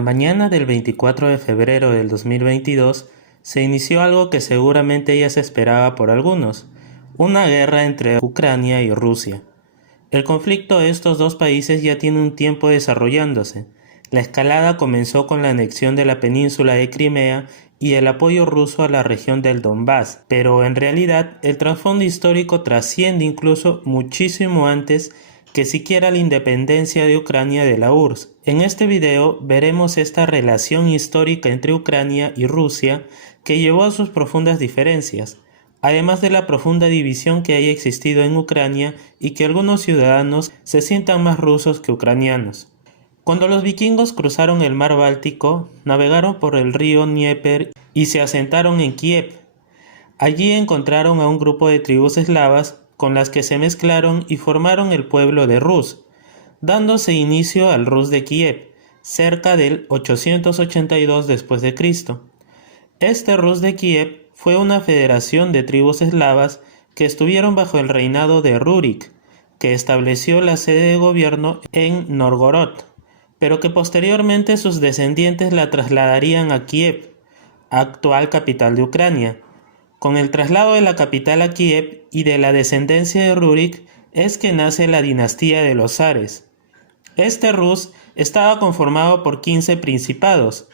la mañana del 24 de febrero del 2022 se inició algo que seguramente ya se esperaba por algunos, una guerra entre Ucrania y Rusia. El conflicto de estos dos países ya tiene un tiempo desarrollándose. La escalada comenzó con la anexión de la península de Crimea y el apoyo ruso a la región del Donbass, pero en realidad el trasfondo histórico trasciende incluso muchísimo antes que siquiera la independencia de Ucrania de la URSS. En este video veremos esta relación histórica entre Ucrania y Rusia que llevó a sus profundas diferencias, además de la profunda división que haya existido en Ucrania y que algunos ciudadanos se sientan más rusos que ucranianos. Cuando los vikingos cruzaron el mar Báltico, navegaron por el río Dnieper y se asentaron en Kiev. Allí encontraron a un grupo de tribus eslavas con las que se mezclaron y formaron el pueblo de Rus, dándose inicio al Rus de Kiev, cerca del 882 después de Cristo. Este Rus de Kiev fue una federación de tribus eslavas que estuvieron bajo el reinado de Rurik, que estableció la sede de gobierno en Novgorod, pero que posteriormente sus descendientes la trasladarían a Kiev, actual capital de Ucrania. Con el traslado de la capital a Kiev y de la descendencia de Rurik es que nace la dinastía de los zares. Este Rus estaba conformado por 15 principados.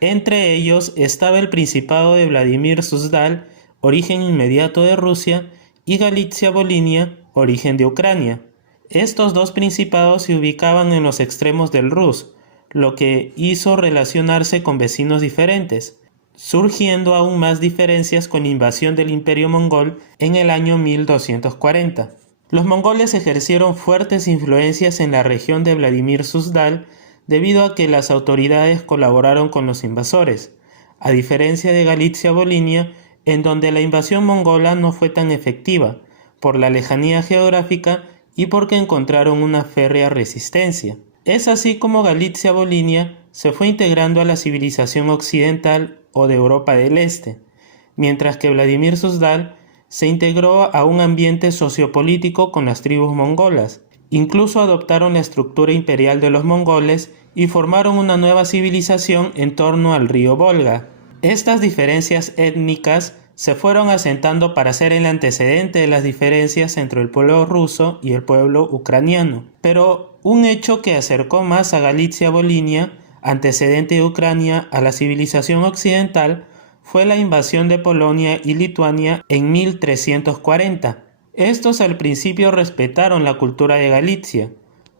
Entre ellos estaba el Principado de Vladimir Suzdal, origen inmediato de Rusia, y Galitzia-Volinia, origen de Ucrania. Estos dos principados se ubicaban en los extremos del Rus, lo que hizo relacionarse con vecinos diferentes, surgiendo aún más diferencias con la invasión del Imperio Mongol en el año 1240. Los mongoles ejercieron fuertes influencias en la región de Vladimir Suzdal debido a que las autoridades colaboraron con los invasores, a diferencia de Galitzia-Volinia, en donde la invasión mongola no fue tan efectiva, por la lejanía geográfica y porque encontraron una férrea resistencia. Es así como Galitzia-Volinia se fue integrando a la civilización occidental o de Europa del Este, mientras que Vladimir Suzdal se integró a un ambiente sociopolítico con las tribus mongolas. Incluso adoptaron la estructura imperial de los mongoles y formaron una nueva civilización en torno al río Volga. Estas diferencias étnicas se fueron asentando para ser el antecedente de las diferencias entre el pueblo ruso y el pueblo ucraniano. Pero un hecho que acercó más a Galitzia-Volinia, antecedente de Ucrania, a la civilización occidental, fue la invasión de Polonia y Lituania en 1340. Estos al principio respetaron la cultura de Galitzia,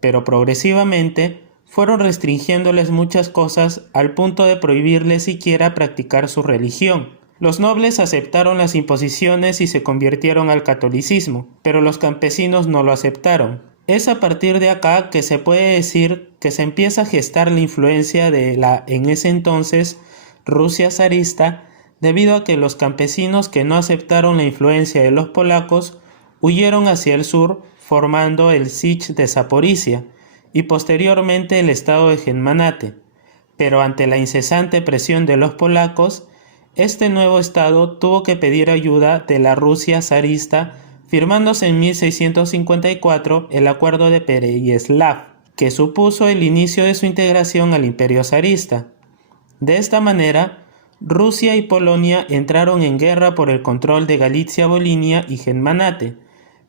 pero progresivamente fueron restringiéndoles muchas cosas al punto de prohibirles siquiera practicar su religión. Los nobles aceptaron las imposiciones y se convirtieron al catolicismo, pero los campesinos no lo aceptaron. Es a partir de acá que se puede decir que se empieza a gestar la influencia de la, en ese entonces, Rusia zarista, debido a que los campesinos que no aceptaron la influencia de los polacos huyeron hacia el sur, formando el Sich de Zaporizhia y posteriormente el estado de Genmanate. Pero ante la incesante presión de los polacos, este nuevo estado tuvo que pedir ayuda de la Rusia zarista, firmándose en 1654 el Acuerdo de Pereyaslav, que supuso el inicio de su integración al Imperio zarista. De esta manera, Rusia y Polonia entraron en guerra por el control de Galitzia-Volinia y Genmanate,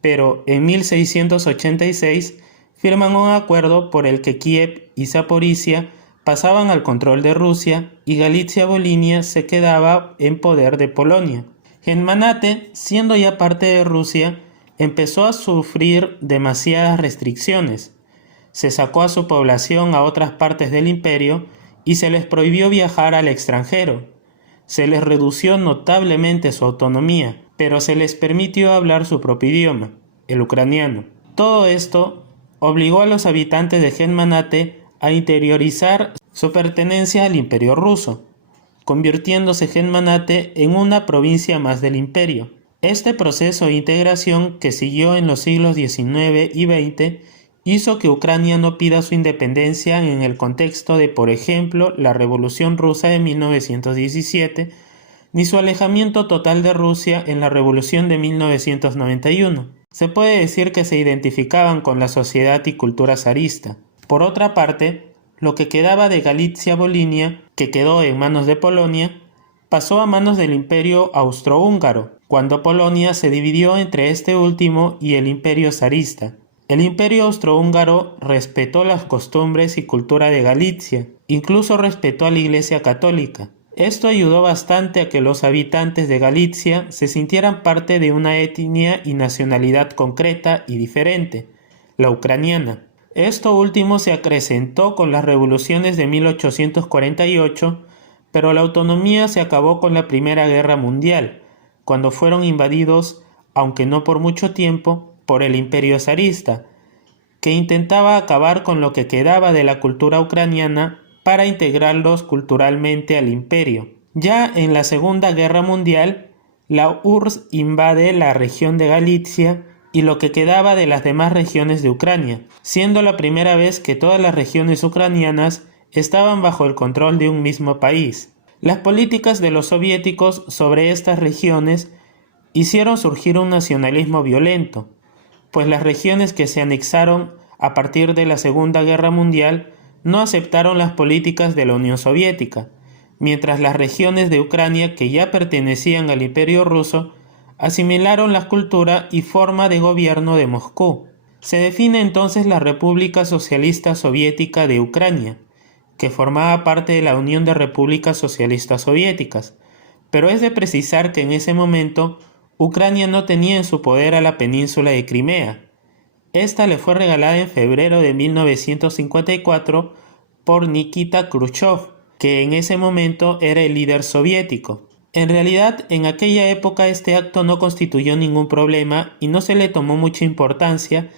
pero en 1686 firman un acuerdo por el que Kiev y Zaporizhia pasaban al control de Rusia y Galitzia-Volinia se quedaba en poder de Polonia. Genmanate, siendo ya parte de Rusia, empezó a sufrir demasiadas restricciones. Se sacó a su población a otras partes del imperio y se les prohibió viajar al extranjero. Se les redució notablemente su autonomía, pero se les permitió hablar su propio idioma, el ucraniano. Todo esto obligó a los habitantes de Genmanate a interiorizar su pertenencia al imperio ruso, convirtiéndose Genmanate en una provincia más del imperio. Este proceso de integración, que siguió en los siglos XIX y XX, hizo que Ucrania no pida su independencia en el contexto de, por ejemplo, la Revolución Rusa de 1917, ni su alejamiento total de Rusia en la Revolución de 1991. Se puede decir que se identificaban con la sociedad y cultura zarista. Por otra parte, lo que quedaba de Galitzia-Volhynia, que quedó en manos de Polonia, pasó a manos del Imperio Austrohúngaro, cuando Polonia se dividió entre este último y el Imperio zarista. El Imperio Austrohúngaro respetó las costumbres y cultura de Galitzia, incluso respetó a la Iglesia Católica. Esto ayudó bastante a que los habitantes de Galitzia se sintieran parte de una etnia y nacionalidad concreta y diferente, la ucraniana. Esto último se acrecentó con las revoluciones de 1848, pero la autonomía se acabó con la Primera Guerra Mundial, cuando fueron invadidos, aunque no por mucho tiempo, por el Imperio zarista, que intentaba acabar con lo que quedaba de la cultura ucraniana para integrarlos culturalmente al imperio. Ya en la Segunda Guerra Mundial, la URSS invade la región de Galitzia y lo que quedaba de las demás regiones de Ucrania, siendo la primera vez que todas las regiones ucranianas estaban bajo el control de un mismo país. Las políticas de los soviéticos sobre estas regiones hicieron surgir un nacionalismo violento, pues las regiones que se anexaron a partir de la Segunda Guerra Mundial no aceptaron las políticas de la Unión Soviética, mientras las regiones de Ucrania que ya pertenecían al Imperio Ruso asimilaron la cultura y forma de gobierno de Moscú. Se define entonces la República Socialista Soviética de Ucrania, que formaba parte de la Unión de Repúblicas Socialistas Soviéticas, pero es de precisar que en ese momento Ucrania no tenía en su poder a la península de Crimea. Esta le fue regalada en febrero de 1954 por Nikita Khrushchev, que en ese momento era el líder soviético. En realidad, en aquella época este acto no constituyó ningún problema y no se le tomó mucha importancia,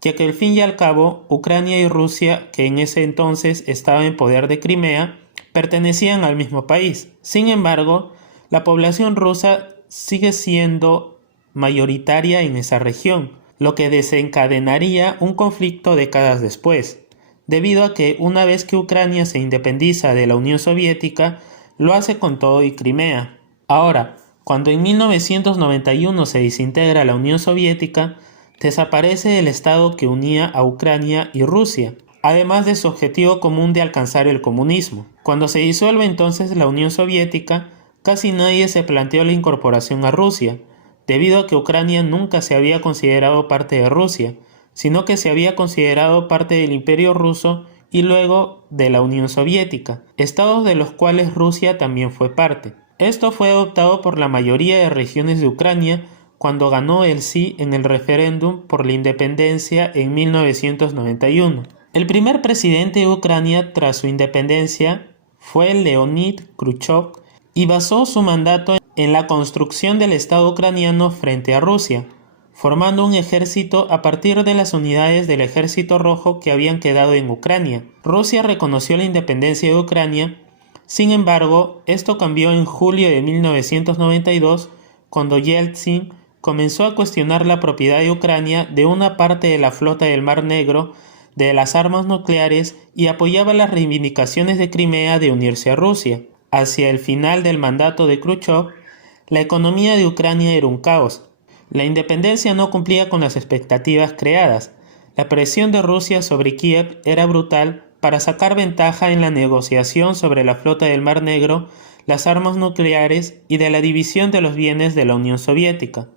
ya que al fin y al cabo, Ucrania y Rusia, que en ese entonces estaban en poder de Crimea, pertenecían al mismo país. Sin embargo, la población rusa sigue siendo mayoritaria en esa región, lo que desencadenaría un conflicto décadas después, debido a que una vez que Ucrania se independiza de la Unión Soviética, lo hace con todo y Crimea. Ahora, cuando en 1991 se desintegra la Unión Soviética, desaparece el estado que unía a Ucrania y Rusia, además de su objetivo común de alcanzar el comunismo. Cuando se disuelve entonces la Unión Soviética, casi nadie se planteó la incorporación a Rusia, debido a que Ucrania nunca se había considerado parte de Rusia, sino que se había considerado parte del Imperio Ruso y luego de la Unión Soviética, estados de los cuales Rusia también fue parte. Esto fue adoptado por la mayoría de regiones de Ucrania cuando ganó el sí en el referéndum por la independencia en 1991. El primer presidente de Ucrania tras su independencia fue Leonid Khrushchev y basó su mandato en la construcción del Estado ucraniano frente a Rusia, formando un ejército a partir de las unidades del Ejército Rojo que habían quedado en Ucrania. Rusia reconoció la independencia de Ucrania, sin embargo, esto cambió en julio de 1992, cuando Yeltsin comenzó a cuestionar la propiedad de Ucrania de una parte de la flota del Mar Negro, de las armas nucleares y apoyaba las reivindicaciones de Crimea de unirse a Rusia. Hacia el final del mandato de Khrushchev, la economía de Ucrania era un caos. La independencia no cumplía con las expectativas creadas. La presión de Rusia sobre Kiev era brutal para sacar ventaja en la negociación sobre la flota del Mar Negro, las armas nucleares y de la división de los bienes de la Unión Soviética.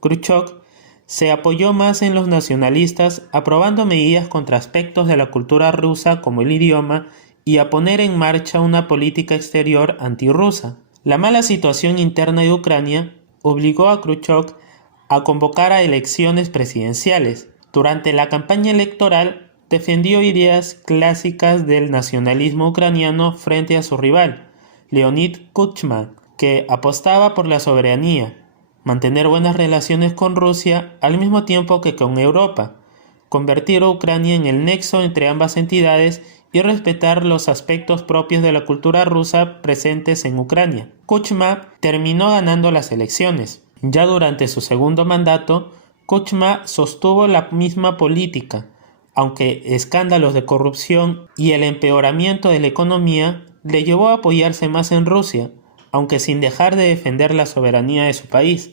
Khrushchev se apoyó más en los nacionalistas, aprobando medidas contra aspectos de la cultura rusa como el idioma y a poner en marcha una política exterior antirrusa. La mala situación interna de Ucrania obligó a Khrushchev a convocar a elecciones presidenciales. Durante la campaña electoral defendió ideas clásicas del nacionalismo ucraniano frente a su rival, Leonid Kuchma, que apostaba por la soberanía, mantener buenas relaciones con Rusia al mismo tiempo que con Europa, convertir a Ucrania en el nexo entre ambas entidades y respetar los aspectos propios de la cultura rusa presentes en Ucrania. Kuchma terminó ganando las elecciones. Ya durante su segundo mandato, Kuchma sostuvo la misma política, aunque escándalos de corrupción y el empeoramiento de la economía le llevó a apoyarse más en Rusia, aunque sin dejar de defender la soberanía de su país.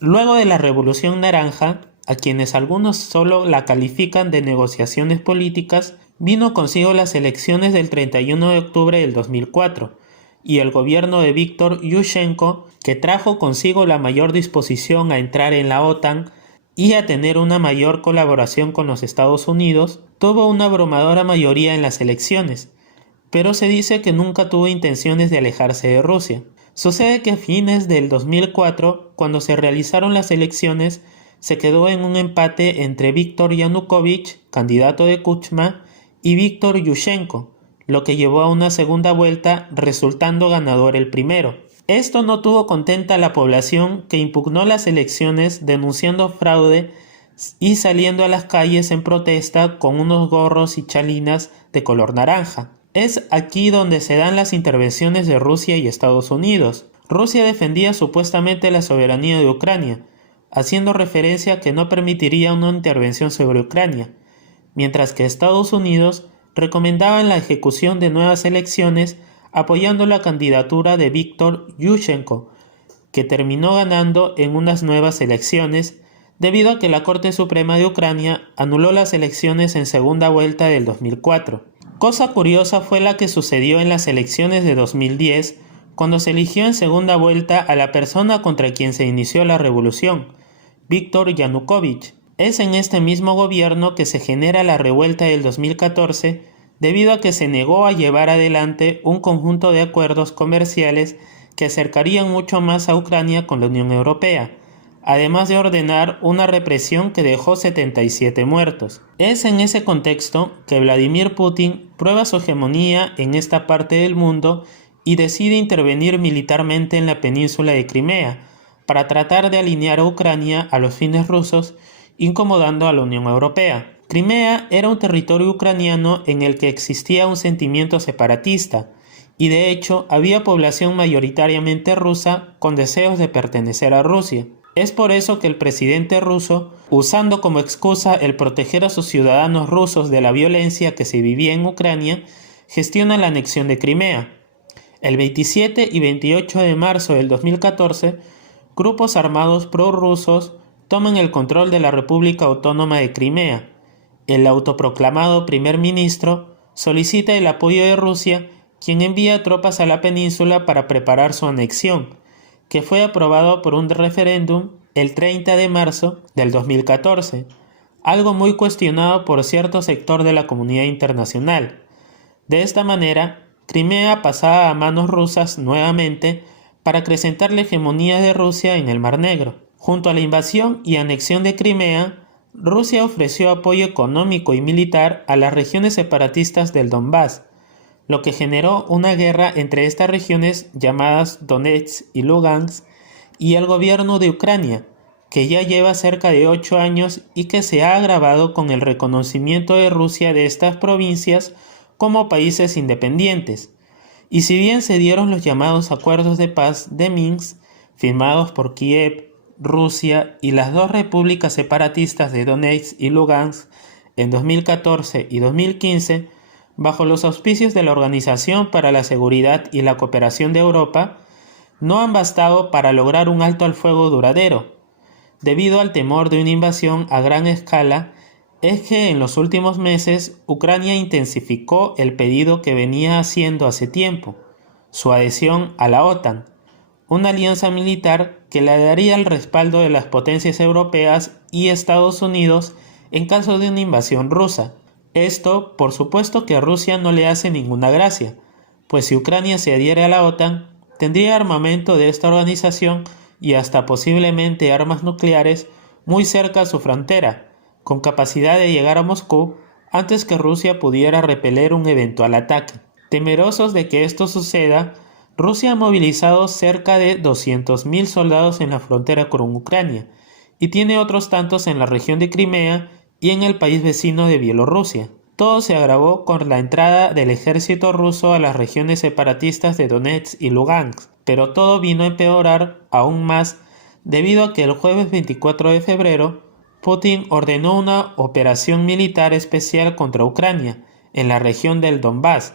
Luego de la Revolución Naranja, a quienes algunos solo la califican de negociaciones políticas, vino consigo las elecciones del 31 de octubre del 2004 y el gobierno de Víktor Yushchenko, que trajo consigo la mayor disposición a entrar en la OTAN y a tener una mayor colaboración con los Estados Unidos, tuvo una abrumadora mayoría en las elecciones, pero se dice que nunca tuvo intenciones de alejarse de Rusia. Sucede que a fines del 2004, cuando se realizaron las elecciones, se quedó en un empate entre Víktor Yanukovych, candidato de Kuchma, y Víktor Yushchenko, lo que llevó a una segunda vuelta, resultando ganador el primero. Esto no tuvo contenta a la población, que impugnó las elecciones denunciando fraude y saliendo a las calles en protesta con unos gorros y chalinas de color naranja. Es aquí donde se dan las intervenciones de Rusia y Estados Unidos. Rusia defendía supuestamente la soberanía de Ucrania, haciendo referencia a que no permitiría una intervención sobre Ucrania, mientras que Estados Unidos recomendaba la ejecución de nuevas elecciones apoyando la candidatura de Víktor Yushchenko, que terminó ganando en unas nuevas elecciones debido a que la Corte Suprema de Ucrania anuló las elecciones en segunda vuelta del 2004. Cosa curiosa fue la que sucedió en las elecciones de 2010, cuando se eligió en segunda vuelta a la persona contra quien se inició la revolución, Víktor Yanukovych. Es en este mismo gobierno que se genera la revuelta del 2014 debido a que se negó a llevar adelante un conjunto de acuerdos comerciales que acercarían mucho más a Ucrania con la Unión Europea, además de ordenar una represión que dejó 77 muertos. Es en ese contexto que Vladimir Putin prueba su hegemonía en esta parte del mundo y decide intervenir militarmente en la península de Crimea para tratar de alinear a Ucrania a los fines rusos, incomodando a la Unión Europea. Crimea era un territorio ucraniano en el que existía un sentimiento separatista, y de hecho había población mayoritariamente rusa con deseos de pertenecer a Rusia. Es por eso que el presidente ruso, usando como excusa el proteger a sus ciudadanos rusos de la violencia que se vivía en Ucrania, gestiona la anexión de Crimea. El 27 y 28 de marzo del 2014, grupos armados prorrusos toman el control de la República Autónoma de Crimea. El autoproclamado primer ministro solicita el apoyo de Rusia, quien envía tropas a la península para preparar su anexión, que fue aprobado por un referéndum el 30 de marzo del 2014, algo muy cuestionado por cierto sector de la comunidad internacional. De esta manera, Crimea pasaba a manos rusas nuevamente para acrecentar la hegemonía de Rusia en el Mar Negro. Junto a la invasión y anexión de Crimea, Rusia ofreció apoyo económico y militar a las regiones separatistas del Donbass, lo que generó una guerra entre estas regiones llamadas Donetsk y Lugansk y el gobierno de Ucrania, que ya lleva cerca de 8 años y que se ha agravado con el reconocimiento de Rusia de estas provincias como países independientes. Y si bien se dieron los llamados acuerdos de paz de Minsk, firmados por Kiev, Rusia y las dos repúblicas separatistas de Donetsk y Lugansk en 2014 y 2015, bajo los auspicios de la Organización para la Seguridad y la Cooperación de Europa, no han bastado para lograr un alto al fuego duradero. Debido al temor de una invasión a gran escala, es que en los últimos meses Ucrania intensificó el pedido que venía haciendo hace tiempo, su adhesión a la OTAN, una alianza militar que le daría el respaldo de las potencias europeas y Estados Unidos en caso de una invasión rusa. Esto, por supuesto que a Rusia no le hace ninguna gracia, pues si Ucrania se adhiere a la OTAN, tendría armamento de esta organización y hasta posiblemente armas nucleares muy cerca a su frontera, con capacidad de llegar a Moscú antes que Rusia pudiera repeler un eventual ataque. Temerosos de que esto suceda, Rusia ha movilizado cerca de 200.000 soldados en la frontera con Ucrania y tiene otros tantos en la región de Crimea y en el país vecino de Bielorrusia. Todo se agravó con la entrada del ejército ruso a las regiones separatistas de Donetsk y Lugansk, pero todo vino a empeorar aún más debido a que el jueves 24 de febrero Putin ordenó una operación militar especial contra Ucrania en la región del Donbass,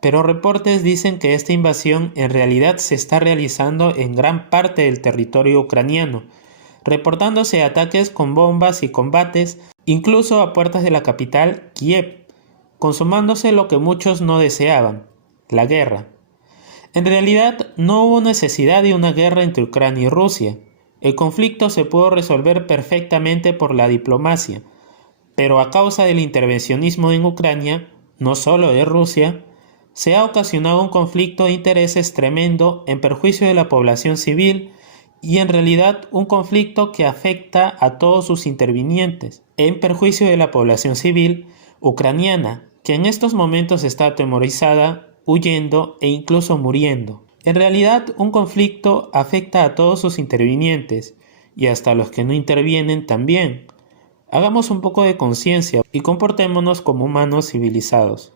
pero reportes dicen que esta invasión en realidad se está realizando en gran parte del territorio ucraniano, reportándose ataques con bombas y combates incluso a puertas de la capital, Kiev. consumándose lo que muchos no deseaban, la guerra. En realidad, no hubo necesidad de una guerra entre Ucrania y Rusia. El conflicto se pudo resolver perfectamente por la diplomacia, pero a causa del intervencionismo en Ucrania, no solo de Rusia, se ha ocasionado un conflicto de intereses tremendo en perjuicio de la población civil y en realidad un conflicto que afecta a todos sus intervinientes, en perjuicio de la población civil ucraniana, que en estos momentos está atemorizada, huyendo e incluso muriendo. En realidad, un conflicto afecta a todos sus intervinientes y hasta a los que no intervienen también. Hagamos un poco de conciencia y comportémonos como humanos civilizados.